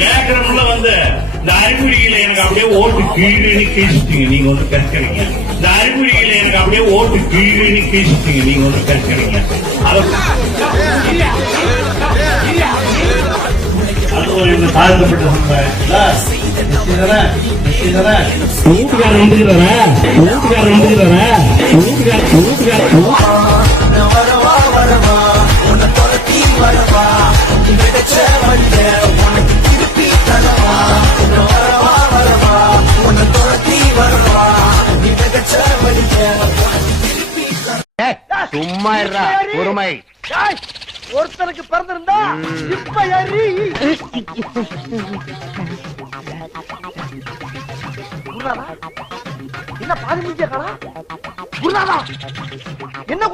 கேட்கறவங்கள வந்து இந்த அறிகுறியில எனக்கு அப்படியே ஓட்டு கீழே கீழ்ச்சிட்டீங்க நீங்க வந்து கற்கிறீங்க இந்த அறிகுறியில எனக்கு அப்படியே ஓட்டு கீழே கீழ்ச்சிட்டீங்க நீங்க வந்து கற்கிறீங்க அது ஒரு தாழ்த்தப்பட்ட சமுதாயத்துல வந்துக்கிறாரா வந்துக்கிறாரா சும்மா இருடா. பொறுமை. ஒருத்தனுக்கு பிறந்திருந்தா இப்ப குருநாதா, என்ன பாதி முடிஞ்ச காலா? என்ன